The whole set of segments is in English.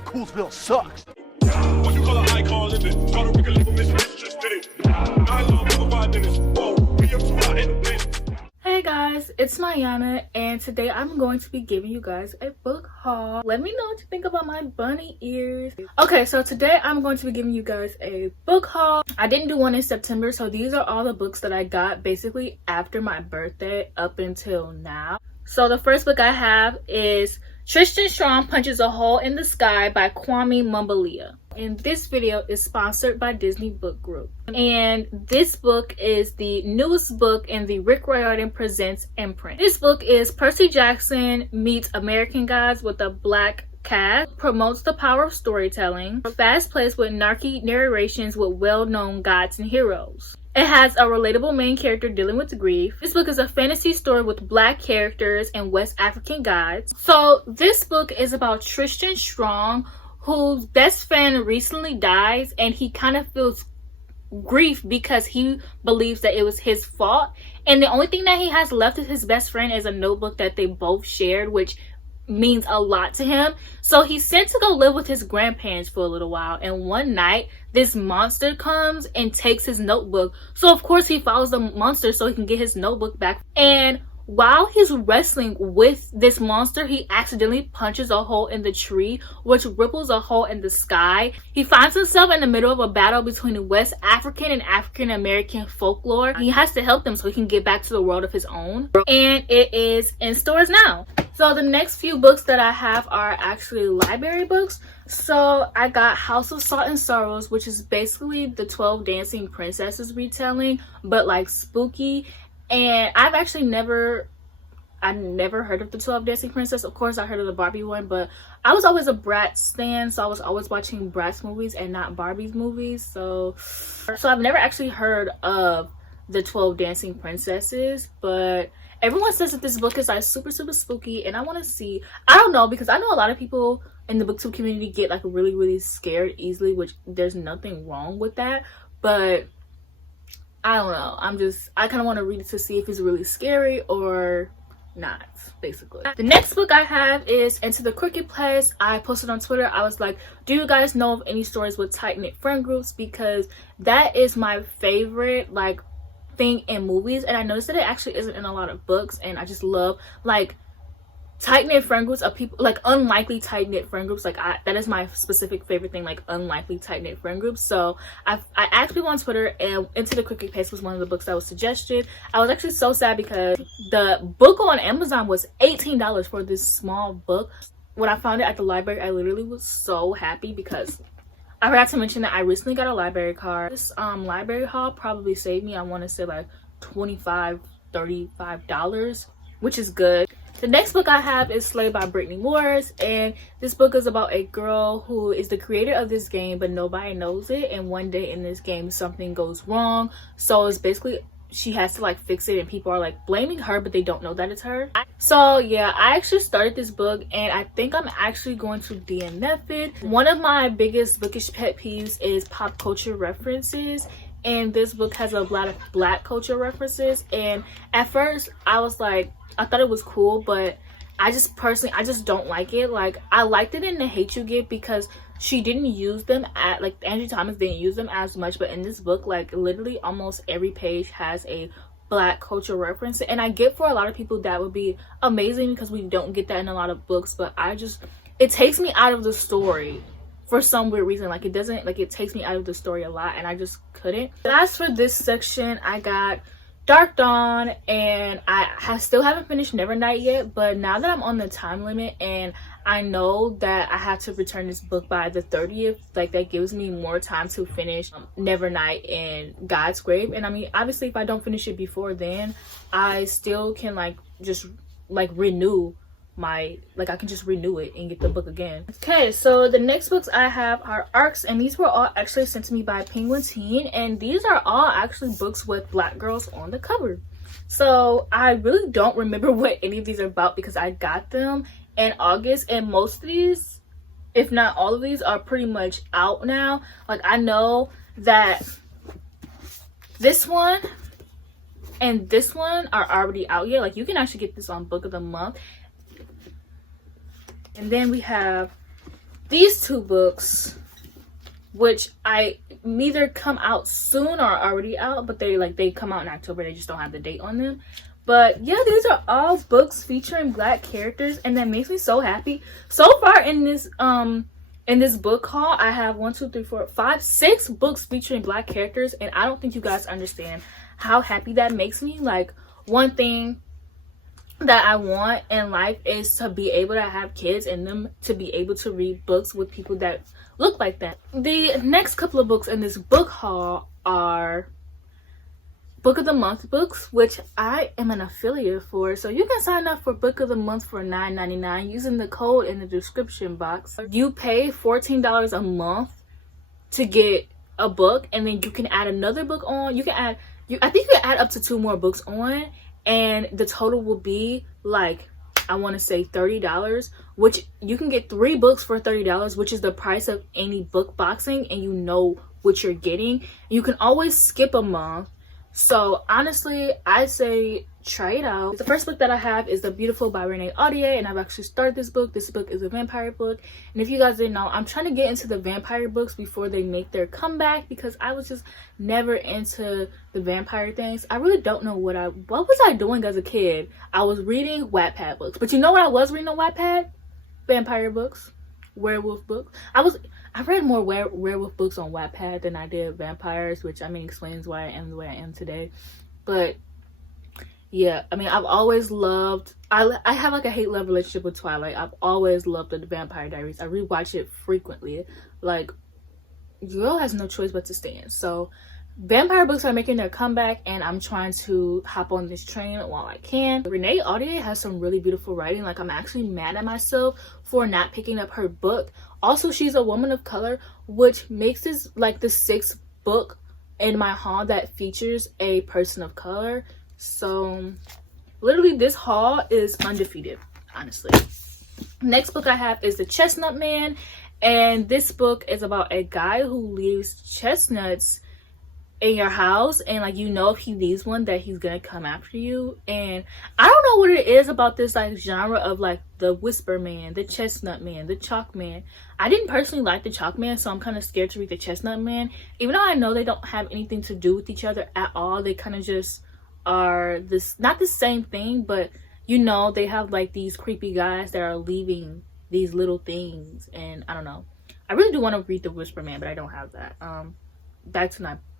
Coolsville sucks. What you call a high call living? Try to make a little mission, bitch, just did it. I love over 5 minutes. Whoa, we up too hot in the bitch. Hey guys, it's Mayana, and today I'm going to be giving you guys a book haul. Let me know what you think about my bunny ears. Okay, so today I'm going to be giving you guys a book haul. I didn't do one in September, so these are all the books that I got basically after my birthday up until now. So the first book I have is Tristan Strong Punches a Hole in the Sky by Kwame Mumbalia. And this video is sponsored by Disney Book Group. And this book is the newest book in the Rick Riordan Presents imprint. This book is Percy Jackson meets American Gods with a black cast, promotes the power of storytelling, fast-paced with narky narrations with well-known gods and heroes. It has a relatable main character dealing with grief. This book is a fantasy story with black characters and West African gods. So this book is about Tristan Strong, whose best friend recently dies, and he kind of feels grief because he believes that it was his fault. And the only thing that he has left of his best friend is a notebook that they both shared, which means a lot to him. So he's sent to go live with his grandparents for a little while, and one night this monster comes and takes his notebook. So of course he follows the monster so he can get his notebook back. And while he's wrestling with this monster, he accidentally punches a hole in the tree, which ripples a hole in the sky. He finds himself in the middle of a battle between West African and African American folklore. He has to help them so he can get back to the world of his own. And it is in stores now. So the next few books that I have are actually library books. So I got House of Salt and Sorrows, which is basically the 12 Dancing Princesses retelling, but like spooky. And I've actually never heard of the 12 Dancing Princess. Of course I heard of the Barbie one, but I was always a Bratz stan, so I was always watching Bratz movies and not Barbie's movies. So I've never actually heard of the 12 Dancing Princesses, but everyone says that this book is like super spooky, and I want to see. I don't know, because I know a lot of people in the booktube community get like really scared easily, which there's nothing wrong with that, but I don't know. I kind of want to read it to see if it's really scary or not, basically. The next book I have is Into the Crooked Place. I posted on Twitter. I was like, do you guys know of any stories with tight-knit friend groups? Because that is my favorite like thing in movies, and I noticed that it actually isn't in a lot of books, and I just love like tight-knit friend groups of people, like unlikely tight-knit friend groups. Like that is my specific favorite thing, like unlikely tight-knit friend groups. So I asked people on Twitter, and Into the Crooked Place was one of the books that was suggested. I was actually so sad because the book on Amazon was $18 for this small book. When I found it at the library, I literally was so happy because I forgot to mention that I recently got a library card. This library haul probably saved me, I want to say like $25-$35, which is good. The next book I have is Slay by Brittany Morris, and this book is about a girl who is the creator of this game, but nobody knows it, and one day in this game something goes wrong, so it's basically she has to like fix it, and people are like blaming her, but they don't know that it's her. So yeah, I actually started this book, and I think I'm actually going to DNF it. One of my biggest bookish pet peeves is pop culture references, and this book has a lot of black culture references, and at first I was like, I thought it was cool, but I just don't like it. Like, I liked it in The Hate U Give because she didn't use them at, like, Angie Thomas didn't use them as much, but in this book, like, literally almost every page has a black culture reference, and I get for a lot of people that would be amazing because we don't get that in a lot of books, but it takes me out of the story for some weird reason. Like, it doesn't, like, it takes me out of the story a lot, and I just couldn't. As for this section, I got Dark Dawn, and I still haven't finished Nevernight yet, but now that I'm on the time limit and I know that I have to return this book by the 30th, like that gives me more time to finish Nevernight and God's Grave. And I mean, obviously if I don't finish it before then, I still can like just like renew my, like I can just renew it and get the book again. Okay, so the next books I have are arcs, and these were all actually sent to me by Penguin Teen, and these are all actually books with black girls on the cover. So I really don't remember what any of these are about because I got them in August, and most of these, if not all of these, are pretty much out now. Like, I know that this one and this one are already out here. Like, you can actually get this on Book of the Month. And then we have these two books, which I either come out soon or are already out, but they come out in October. They just don't have the date on them. But yeah, these are all books featuring Black characters, and that makes me so happy. So far in this book haul, I have 1, 2, 3, 4, 5, 6 books featuring Black characters, and I don't think you guys understand how happy that makes me. Like, one thing that I want in life is to be able to have kids and them to be able to read books with people that look like that. The next couple of books in this book haul are Book of the Month books, which I am an affiliate for. So you can sign up for Book of the Month for $9.99 using the code in the description box. You pay $14 a month to get a book, and then you can add another book on. You can add, I think you can add up to 2 more books on, and the total will be like, I want to say $30, which you can get 3 books for $30, which is the price of any book boxing, and you know what you're getting. You can always skip a month. So honestly, I say try it out. The first book that I have is The Beautiful by Renee Audier, and I've actually started this book. This book is a vampire book, and if you guys didn't know, I'm trying to get into the vampire books before they make their comeback, because I was just never into the vampire things. I really don't know what was I doing as a kid. I was reading Wattpad books, but you know what I was reading on Wattpad? Vampire books, werewolf books. I read more werewolf books on Wattpad than I did vampires, which I mean explains why I am the way I am today. But yeah, I mean, I've always loved, I have like a hate-love relationship with Twilight. I've always loved the Vampire Diaries. I rewatch it frequently. Like, girl has no choice but to stand. So vampire books are making their comeback, and I'm trying to hop on this train while I can. Renee Audier has some really beautiful writing. Like, I'm actually mad at myself for not picking up her book. Also, she's a woman of color, which makes this like the 6th book in my haul that features a person of color. So literally this haul is undefeated, honestly. Next book I have is The Chestnut Man, and this book is about a guy who leaves chestnuts in your house, and like, you know, if he leaves one that he's gonna come after you. And I don't know what it is about this like genre of like the Whisper Man, the Chestnut Man, the Chalk Man. I didn't personally like the Chalk Man, so I'm kind of scared to read the Chestnut Man, even though I know they don't have anything to do with each other at all. They kind of just are this, not the same thing, but you know, they have like these creepy guys that are leaving these little things. And I don't know, I really do want to read the Whisper Man, but I don't have that.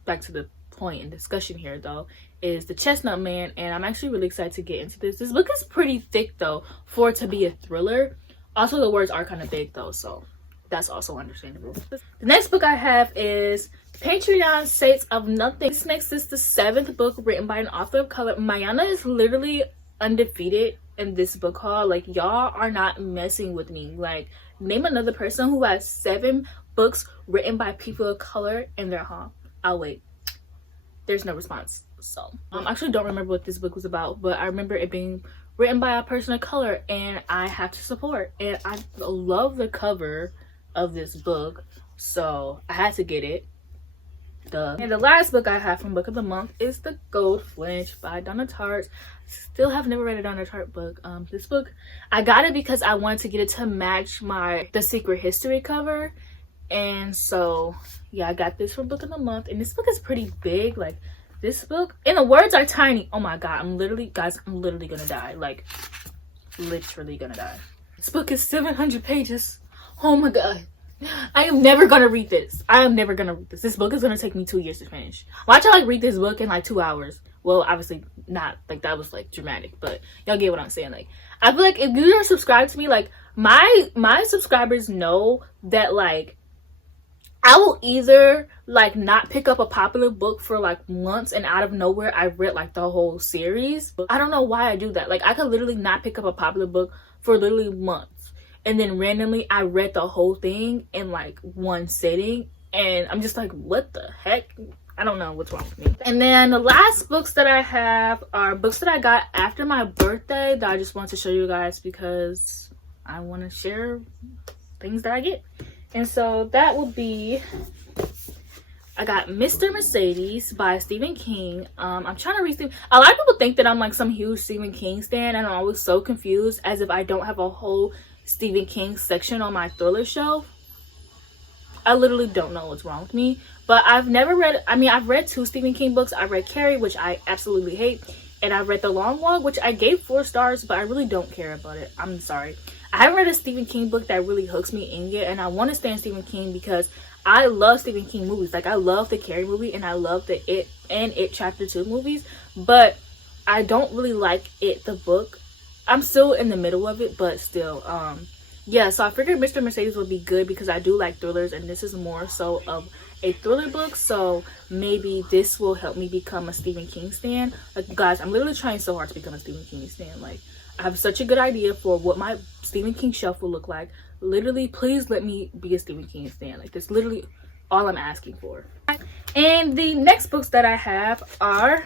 Back to the point in discussion here though, is The Chestnut Man, and I'm actually really excited to get into this. This book is pretty thick though for it to be a thriller. Also, the words are kind of big though, so that's also understandable. The next book I have is Patreon States of Nothing. This next is the 7th book written by an author of color. Mayana is literally undefeated in this book haul. Like, y'all are not messing with me. Like, name another person who has 7 books written by people of color in their haul. I'll wait. There's no response. So I actually don't remember what this book was about, but I remember it being written by a person of color, and I have to support. And I love the cover of this book, so I had to get it. Duh. And the last book I have from Book of the Month is The Gold Flinch by Donna Tartt. Still have never read a Donna Tartt book. This book, I got it because I wanted to get it to match The Secret History cover. And so yeah, I got this from Book of the Month, and this book is pretty big. Like, this book, and the words are tiny. Oh my god, I'm literally gonna die. Like, literally gonna die. This book is 700 pages. Oh my god, I am never gonna read this. This book is gonna take me 2 years to finish. Watch I like read this book in like 2 hours. Well, obviously not, like, that was like dramatic, but y'all get what I'm saying. Like, I feel like if you are subscribed to me, like, my subscribers know that, like, I will either like not pick up a popular book for like months, and out of nowhere I read like the whole series. I don't know why I do that. Like, I could literally not pick up a popular book for literally months, and then randomly I read the whole thing in like one sitting, and I'm just like, what the heck? I don't know what's wrong with me. And then the last books that I have are books that I got after my birthday that I just want to show you guys because I want to share things that I get. And so that will be, I got Mr. Mercedes by Stephen King. I'm trying to read Stephen. A lot of people think that I'm like some huge Stephen King stan, and I'm always so confused as if I don't have a whole Stephen King section on my thriller shelf. I literally don't know what's wrong with me. But I've never read, I mean, I've read 2 Stephen King books. I read Carrie, which I absolutely hate, and I read The Long Walk, which I gave 4 stars, but I really don't care about it. I'm sorry. I haven't read a Stephen King book that really hooks me in yet, and I want to stay in Stephen King because I love Stephen King movies. Like, I love the Carrie movie, and I love the It and It Chapter 2 movies, but I don't really like It, the book. I'm still in the middle of it, but still, yeah, so I figured Mr. Mercedes would be good because I do like thrillers, and this is more so of a thriller book, so maybe this will help me become a Stephen King stan. Like, guys, I'm literally trying so hard to become a Stephen King stan. Like, I have such a good idea for what my Stephen King shelf will look like. Literally, please let me be a Stephen King stan. Like, that's literally all I'm asking for. And the next books that I have are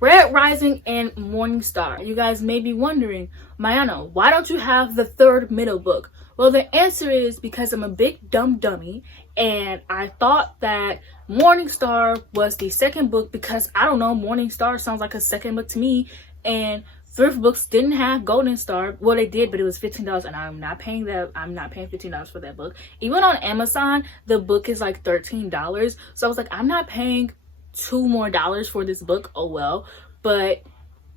Red Rising and Morning Star. You guys may be wondering, Mayana, why don't you have the third middle book? Well, the answer is because I'm a big dumb dummy, and I thought that Morning Star was the second book because, I don't know, Morning Star sounds like a second book to me, and thrift books didn't have Golden Star. Well, they did, but it was $15, and I'm not paying that. I'm not paying $15 for that book. Even on Amazon, the book is like $13. So I was like, I'm not paying $2 more for this book. Oh well. But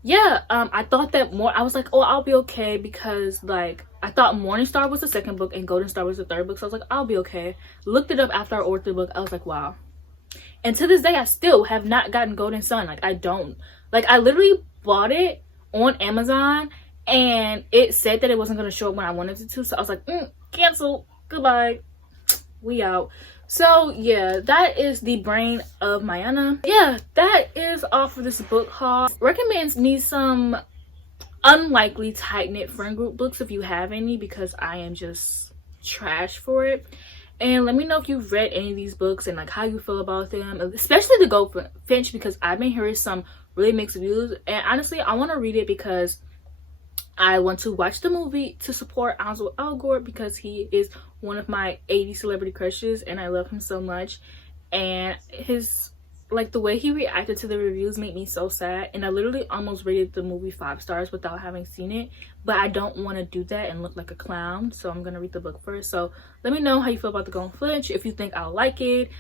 yeah, I thought that more. I was like, oh, I'll be okay because, like, I thought Morning Star was the second book and Golden Star was the third book. So I was like, I'll be okay. Looked it up after I ordered the book. I was like, wow. And to this day, I still have not gotten Golden Sun. Like, I don't. Like, I literally bought it on Amazon, and it said that it wasn't going to show up when I wanted it to. So I was like, cancel. Goodbye. We out. So yeah, that is the brain of Mayana. Yeah, that is all for this book haul. Recommends me some unlikely tight-knit friend group books if you have any, because I am just trash for it. And let me know if you've read any of these books and like how you feel about them, especially the Goldfinch, because I've been hearing some really mixed reviews, and honestly I want to read it because I want to watch the movie to support Ansel Elgort because he is one of my 80 celebrity crushes and I love him so much. And his, like, the way he reacted to the reviews made me so sad, and I literally almost rated the movie 5 stars without having seen it, but I don't want to do that and look like a clown, so I'm gonna read the book first. So let me know how you feel about the Goldfinch, if you think I'll like it.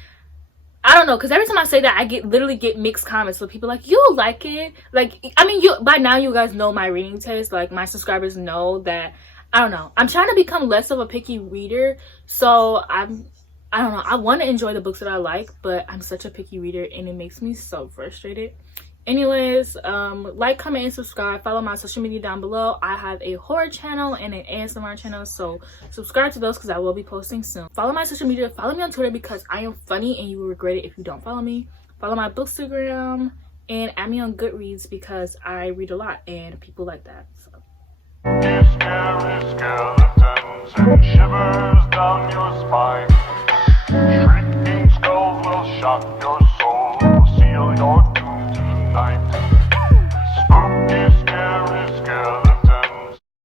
I don't know, because every time I say that, I literally get mixed comments. So people like, you'll like it. Like, I mean, by now you guys know my reading taste. Like, my subscribers know that, I don't know. I'm trying to become less of a picky reader. So I don't know. I want to enjoy the books that I like, but I'm such a picky reader and it makes me so frustrated. Anyways, like, comment, and subscribe. Follow my social media down below. I have a horror channel and an ASMR channel, so subscribe to those because I will be posting soon. Follow my social media. Follow me on Twitter because I am funny and you will regret it if you don't follow me. Follow my Bookstagram and add me on Goodreads because I read a lot and people like that. So.